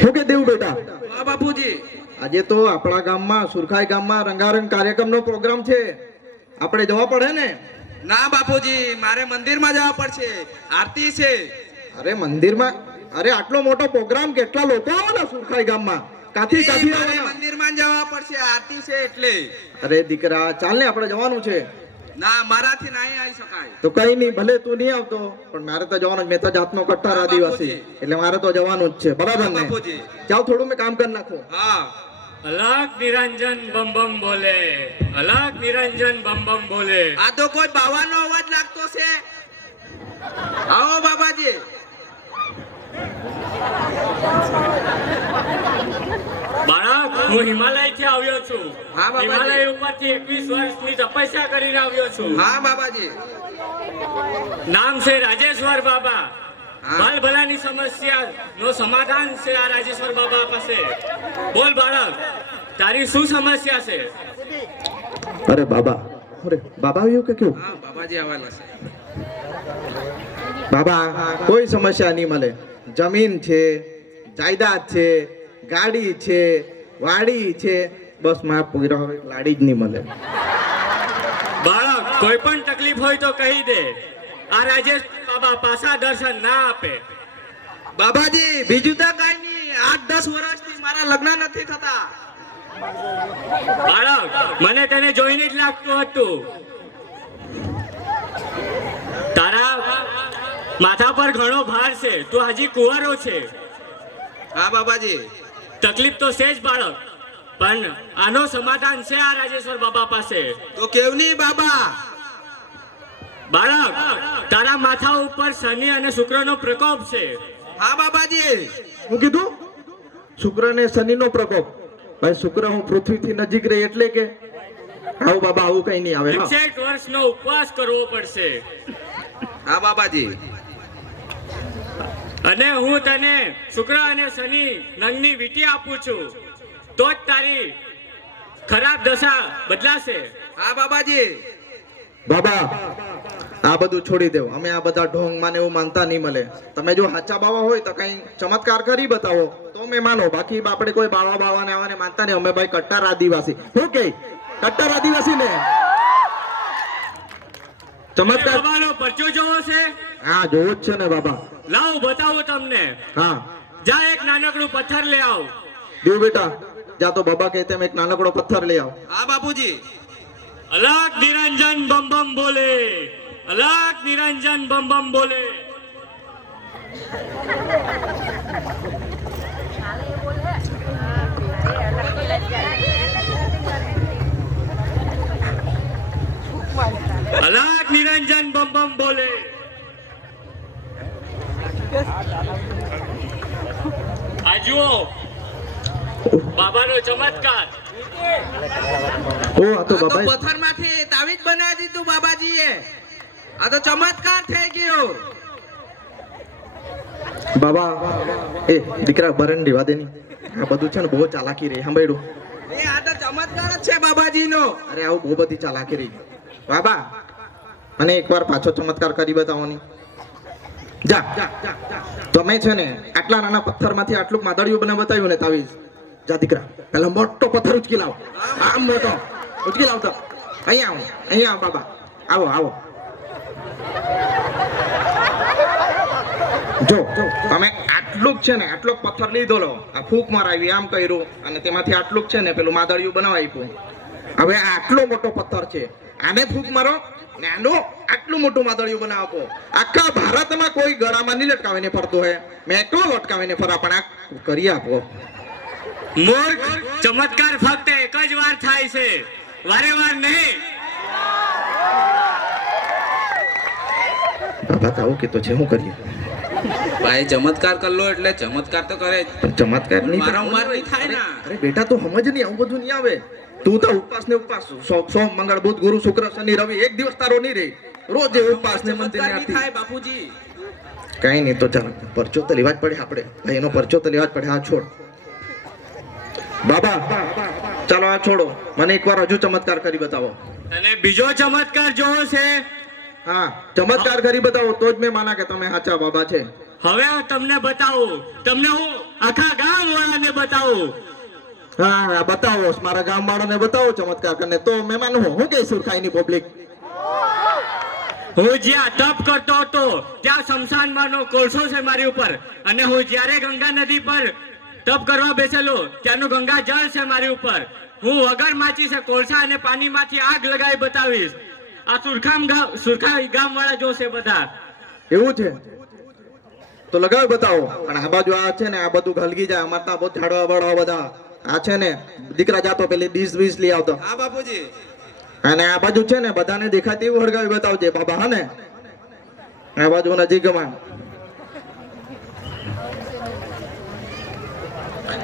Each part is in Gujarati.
શું કે દેવું બેટા? હા બાપુજી. આજે તો આપણા ગામમાં સુરખાઈ ગામમાં રંગારંગ કાર્યક્રમનો પ્રોગ્રામ છે, આપણે જવા પડે ને? ના બાપુજી, મારે મંદિરમાં જવા પડશે, આરતી છે. અરે મંદિરમાં? અરે આટલો મોટો પ્રોગ્રામ, કેટલા લોકો આવવાના સુરખાઈ ગામમાં? કાથી આવવાના? મંદિરમાં જવા પડશે, આરતી છે એટલે. અરે દીકરા, ચાલ ને, આપણે જવાનું છે. ના, મારાથી નહીં આવી શકાય. તો કઈ નહીં, ભલે તું નહીં આવતો પણ મારે તો જવાનું જ. મેં તો જાતનો કટ્ટર આદિવાસી, એટલે મારે તો જવાનું જ છે, બરાબર ને? ચાલ, થોડું મેં કામ કરી નાખું. હા. અલગ નિરંજન બમ બમ બોલે, અલગ નિરંજન બમ બમ બોલે. આ તો કોઈ બાવાનો અવાજ લાગતો છે. આવો બાબાજી. બાળક, હું હિમાલય થી આવ્યો છું. હા બાબાજી. હિમાલય ઉપરથી 21 વર્ષની તપસ્યા કરીને આવ્યો છું. હા બાબાજી. નામ છે રાજેશ્વર બાબા. ભલભલાની સમસ્યા નો સમાધાન છે આ રાજેશ્વર બાબા પાસે. બોલ બાળક, તારી શું સમસ્યા છે? અરે બાબા, અરે બાબા આવ્યું કે કેવું? હા બાબાજી આવેલા છે. બાબા, કોઈ સમસ્યા નહીં મળે. જમીન છે, જાયદાદ છે, ગાડી છે, વાડી છે, બસ માં પૂરા હવે લાડી જ નહીં મળે. બાળક, કોઈ પણ તકલીફ હોય તો કહી દે. આ રાજેશ બાબા પાછા દર્શન ના આપે. બાબાજી, બીજું તો કઈ નહીં. 8-10 વર્ષથી મારા લગ્ન નથી થતા. બાળક, મને તને જોઈને જ લાગતું હતું. તારા માથા પર ઘણો ભાર છે, તું હજી કુંવારો છે. હા બાબાજી. તકલીફ તો છે જ બાળક, પણ આનો સમાધાન છે આ રાજેશ્વર બાબા પાસે. તો કેવની બાબા? બાળક, તારા માથા ઉપર શનિ અને શુક્રનો પ્રકોપ છે. હા બાબાજી. હું કીધું? શુક્ર ને શનિ નો પ્રકોપ? ભાઈ, શુક્ર હું પૃથ્વીથી નજીક રહી એટલે કે આવું બાબા, આવું કઈ નહીં આવે. 61 વર્ષનો ઉપવાસ કરવો પડશે. હા બાબાજી. અને હું તને શુક્ર અને શનિ નંગની વીંટી આપું છું, તો જ તારી ખરાબ દશા બદલાશે. હા બાબાજી. બાબા, આ બધું છોડી દેવ. અમે આ બધા ઢોંગ માને એવું માનતા નહીં મળે. તમે જો સાચા બાવા હોય તો કઈ ચમત્કાર કરી બતાવો તો મેં માનો, બાકી આપણે કોઈ બાવા બાવાને આવાને માનતા નહીં. અમે ભાઈ કટ્ટર આદિવાસી. શું કે કટ્ટર આદિવાસી ને ચમત્કાર બાબાનો પરચો જોવો છે? હા, જોવું જ છે ને બાબા. લાવ બતાવું તમને. હા, જા એક નાનકડું પથ્થર લે આવ. દેવ બેટા, જા તો બાબા કહેતે એક નાનકડો પથ્થર લઈ આવ. હા બાપુજી. અલગ નિરંજન બમ બમ બોલે, અલગ નિરંજન બમ બમ બોલે. અલગ નિરંજન બમ બમ બોલે. આ જુઓ બાબાનો ચમત્કાર. ઓ, આ તો બાબા પથ્થરમાંથી તાવીજ બનાવી દીધું બાબાજીએ. આ તો ચમત્કાર થઈ ગયો. બાબા, એ દીકરા બરન રેવા દે ની. આ બધું છે ને બહુ ચાલાકી રહી. સાંભળ્યું? એ આ તો ચમત્કાર જ છે બાબાજીનો. અરે આવું બહુ બધી ચાલાકી રહી. બાબા, મને એકવાર પાછો ચમત્કાર કરી બતાવો ની. જા, તમે છે ને આટલા નાના પથ્થરમાંથી આટલું માદળિયું બને બતાવ્યું ને તાવીજ. જા દીકરા, પેલા મોટો પથ્થર ઉચકી લાવ. આમ મોટો ઉચકી લાવ. તો અહીંયા આવો, અહીંયા આવો બાબા. આવો આવો. જો તમે આટલું જ છે ને આટલો પથ્થર લીધો લો, આ ફૂંક મારાવી, આમ કર્યું, અને તેમાંથી આટલું જ છે ને પેલું માદળિયું બનાવી આપ્યું. હવે આટલો મોટો પથ્થર છે, આને ફૂંક મારો ને આનું આટલું મોટું માદળિયું બનાવો. આખા ભારતમાં કોઈ ગળામાં નહીં લટકાવીને ફરતો હે, મેં એકલો લટકાવીને ફરા, પણ આ કરી આપો. મૂર્ખ, ચમત્કાર ફક્ત એક જ વાર થાય છે, વારે વાર નહીં. બાબા તો આવું કીધું છે, શું કરીએ? ભાઈ ચમત્કાર કરલો એટલે ચમત્કાર તો કરે જ. ચમત્કાર નહીં વારંવાર નહીં થાય ને. અરે બેટા, તું સમજ નહીં, આવું બધું નહીં આવે. તું તો ઉપવાસ ને ઉપવાસ, સોમ મંગળ બુધ ગુરુ શુક્ર શનિ રવિ, એક દિવસ તારો નહીં રહી. રોજ ઉપવાસ ને મંદિર ને આરતી. થાય બાપુજી. કઈ નહીં, તો ચાલ પરચો તો લેવા જ પડે આપણે. ભાઈ એનો પરચો તો લેવા જ પડે. આ છોડ બાબા, ચાલો આ છોડો. મને એકવાર હજુ ચમત્કાર કરી બતાવો. અને બીજો ચમત્કાર જોવો છે? હા, ચમત્કાર કરી બતાવો તો જ મેં માના કે તમે સાચા બાબા છે. હવે તમને બતાવું, તમને હું આખા ગામ વાળાને બતાવું. હા હા, બતાવો મારા ગામ વાળાને બતાવો ચમત્કાર કરીને તો મેં માનું હું કે સુરખાઈની પબ્લિક. હું જ્યાં તપ કરતો હતો ત્યાં શમશાનમાંનો કોલસો છે મારી ઉપર, અને હું જ્યારે ગંગા નદી પર તપ કરવા બેસેલો ત્યાંનું ગંગા જળ છે મારી ઉપર. હું વગર માચીસે કોલસા અને પાણીમાંથી આગ લગાવી બતાવીશ. આ સુરખાઈ ગામ વાળા જોશે બધા. એવું છે તો લગાવી બતાવો. પણ આ બાજુ આ છે ને આ બધું ગલગી જાય. અમારે ત્યાં બહુ ઝાડવા બળવા બધા આ છે ને. દીકરા જાતો પેલી ડીશ બીસ લઈ આવતો. હા બાપુજી. અને આ બાજુ છે ને બધાને દેખાતી એવું હળગાવી બતાવજે બાબા. હા ને આ બાજુ નજીકમાં.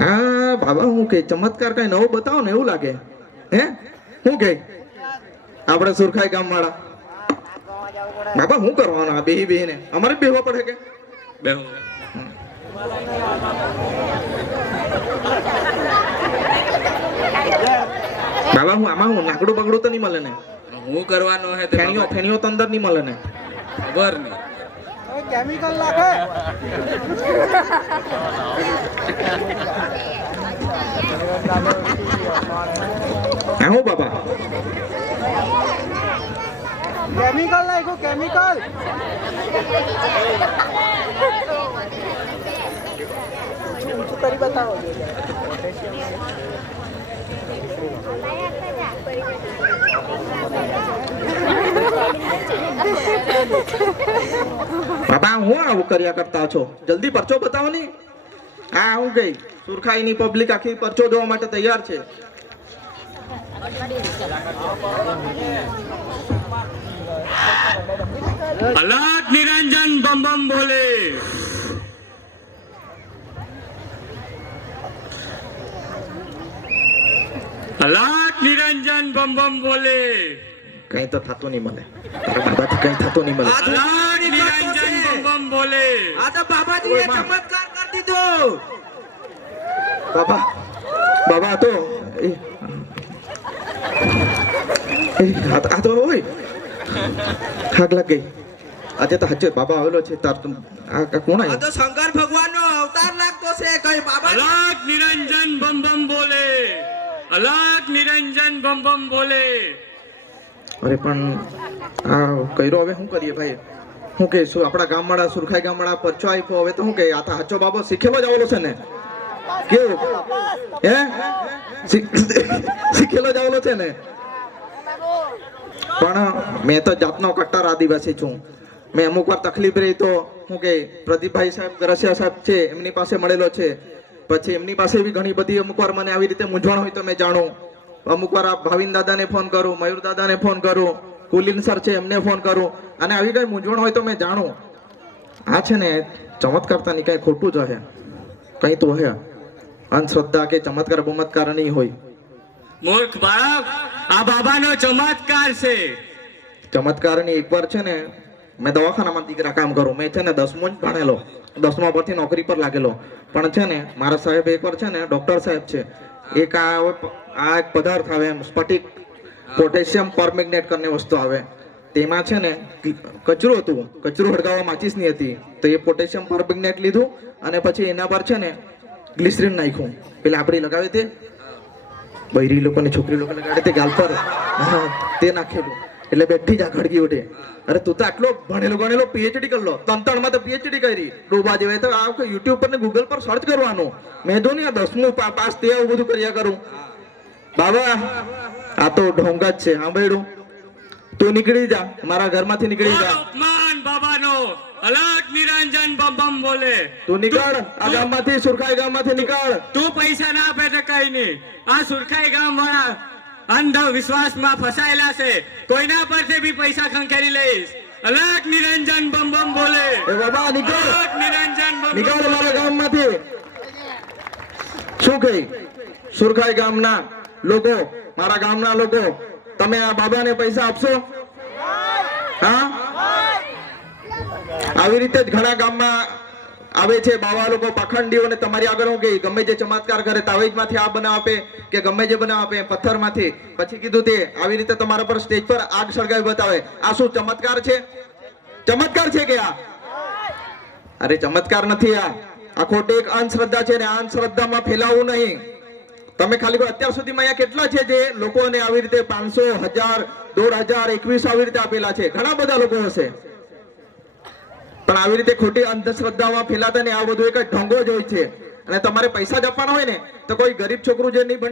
હા બાબા, હું કે ચમત્કાર કઈ નવું બતાવો ને એવું લાગે. હે હું કે આપણે સુરખાઈ ગામ વાળા બાબા શું કરવાનું? આ બેહી બેહીને અમારે બેહવા પડે કે બેહો. બાબા હું આમાં હું લાકડું બગડું તો નહીં મળે ને? હું કરવાનો હે તે ફેણીઓ ફેણીઓ તો અંદર નહીં મળે ને? ખબર નહીં. કેમિકલ નાખે. હા હું બાબા કેમિકલ નાખ્યું કેમિકલ. ઊંચું કરી બતાવો. બાબા હું આવું કર્યા કરતા છો? જલ્દી પરચો બતાવો ને. હા હું ગઈ સુરખાઈની પબ્લિક આખી પરચો જોવા માટે તૈયાર છે. અલગ નિરંજન બમ બમ બોલે. અલગ નિરંજન બમ બમ બોલે. કઈ તો થતું નહીં મળે. તારા બાબાથી કઈ થતું નહીં મળે. અલગ નિરંજન બમ બમ બોલે. આ તો બાબાજીએ ચમત્કાર કરી દીધો. બાબા બાબા તો આ તો હોય આગ લાગ ગઈ. આજે તો હજે બાબા આવેલો છે. તાર આ કોણ આ આવ્યો? તો શંકર ભગવાનનો અવતાર લાગતો છે. કઈ બાબા અલગ નિરંજન બમ બમ બોલે. અલગ નિરંજન બમ બમ બોલે. અરે પણ આ કર્યો હવે શું કરીએ ભાઈ? શું કે શું આપણા ગામવાળા સુરખાઈ ગામવાળા પરચો આપ્યો. હવે તો શું કે આ તો હાચો બાબો શીખેલો જ આવેલો છે ને? કેવું હે શીખેલો જ આવેલો છે ને? પણ મેં તો જાતનો કટ્ટર આદિવાસી છું. મેં અમુક વાર તકલીફ રહી તો હું કે પ્રદીપભાઈ સાહેબ ગરસિયા સાહેબ છે એમની પાસે મળેલો છે. પછી એમની પાસે બી ઘણી બધી અમુક વાર મને આવી રીતે મૂંઝવણ હોય તો મેં જાણું. અમુક વાર આ ભાવિન દાદાને ફોન કરું, મયુર દાદાને ફોન કરું, કુલીન સર છે એમને ફોન કરું. અને આવી કઈ મૂંઝવણ હોય તો મેં જાણું. આ છે ને ચમત્કારતાની કઈ ખોટું જ હે. કઈ તો હે અંધશ્રદ્ધા કે ચમત્કાર બમત્કાર નહીં હોય. મૂર્ખ બાળક, આ બાબાનો ચમત્કાર છે. ચમત્કારની એકવાર છે ને મેં દવાખાનામાં દીકરા કામ કરું. મેં છે ને 10મું જ ભણેલો, 10મા પરથી નોકરી પર લાગેલો. પણ છે ને મારા સાહેબ એકવાર છે ને ડોક્ટર સાહેબ છે એક આ એક પદાર્થ આવે એમ સ્ફટિક પોટેશિયમ પરમેગ્નેટ કરીને વસ્તુ આવે. તેમાં છે ને કચરું હતું, કચરું હળગાવવા માચીસની હતી. તો એ પોટેશિયમ પરમેગ્નેટ લીધું અને પછી એના પર છે ને ગ્લિસરીન નાખ્યું. પેલા આપણી લગાવે તે બૈરી લોકોને છોકરી લોકો લગાડે તે ગાલ પર, હા તે નાખેલું. એટલે બેઠી જ ખડકી ઉઠે. અરે તું તો આટલો ભણેલો ગણેલો પીએચડી કરલો, ત્રણ માં તો પીએચડી કરી ડોબા જેવા. તો આ યુટ્યુબ પર ને ગૂગલ પર સર્ચ કરવાનું. મેં જો ને આ 10મું પાસ તે આવું બધું કર્યા કરું. બાબા આ તો ઢોંગ જ છે. સાંભળ્યું? તું નીકળી જા, મારા ઘરમાંથી નીકળી જા. અપમાન બાબાનો. અલગ નિરંજન બમ બમ બોલે. તું નીકળ આ ગામમાંથી, સુરખાઈ ગામમાંથી નીકળ. તું પૈસા ના આપે તો કઈ નહીં. આ સુરખાઈ ગામ વાળા અંધવિશ્વાસમાં ફસાયેલા છે. કોઈના પરથી બી પૈસા ખંખેરી લઈશ. અલગ નિરંજન બમ બમ બોલે. એ બાબા નીકળ, અલગ નિરંજન બમ નીકળ બમ મારા ગામમાંથી. શું કહી સુરખાઈ ગામના લોકો, મારા ગામના લોકો, તમે આ બાબાને પૈસા આપશો? હા, આવી રીતે જ ઘણા ગામમાં આવે છે બાવા લોકો પાખંડીઓને તમારી આગળ હું કે ગમે જે ચમત્કાર કરે તાવેજમાંથી આ બનાવ આપે કે ગમે જે બનાવ આપે પથ્થરમાંથી. પછી કીધું તે આવી રીતે તમારા પર સ્ટેજ પર આગ સળગાવી બતાવે. આ શું ચમત્કાર છે? ચમત્કાર છે કે આ? અરે ચમત્કાર નથી આ ખોટી એક અંધશ્રદ્ધા છે ને આ અંધશ્રદ્ધામાં ફેલાવવું નહીં. તમે ખાલી કોઈ અત્યાર સુધીમાં અહીંયા કેટલા છે જે લોકોને આવી રીતે 500, 1000, 2000, 21 આવી રીતે આપેલા છે? ઘણા બધા લોકો હશે, પણ આવી રીતે ખોટી અંધશ્રદ્ધામાં ફેલાતા ને આ બધું એક ઢોંગો જ હોય છે. અને તમારે પૈસા જ આપવાના હોય ને તો કોઈ ગરીબ છોકરું જે નહીં ભણતું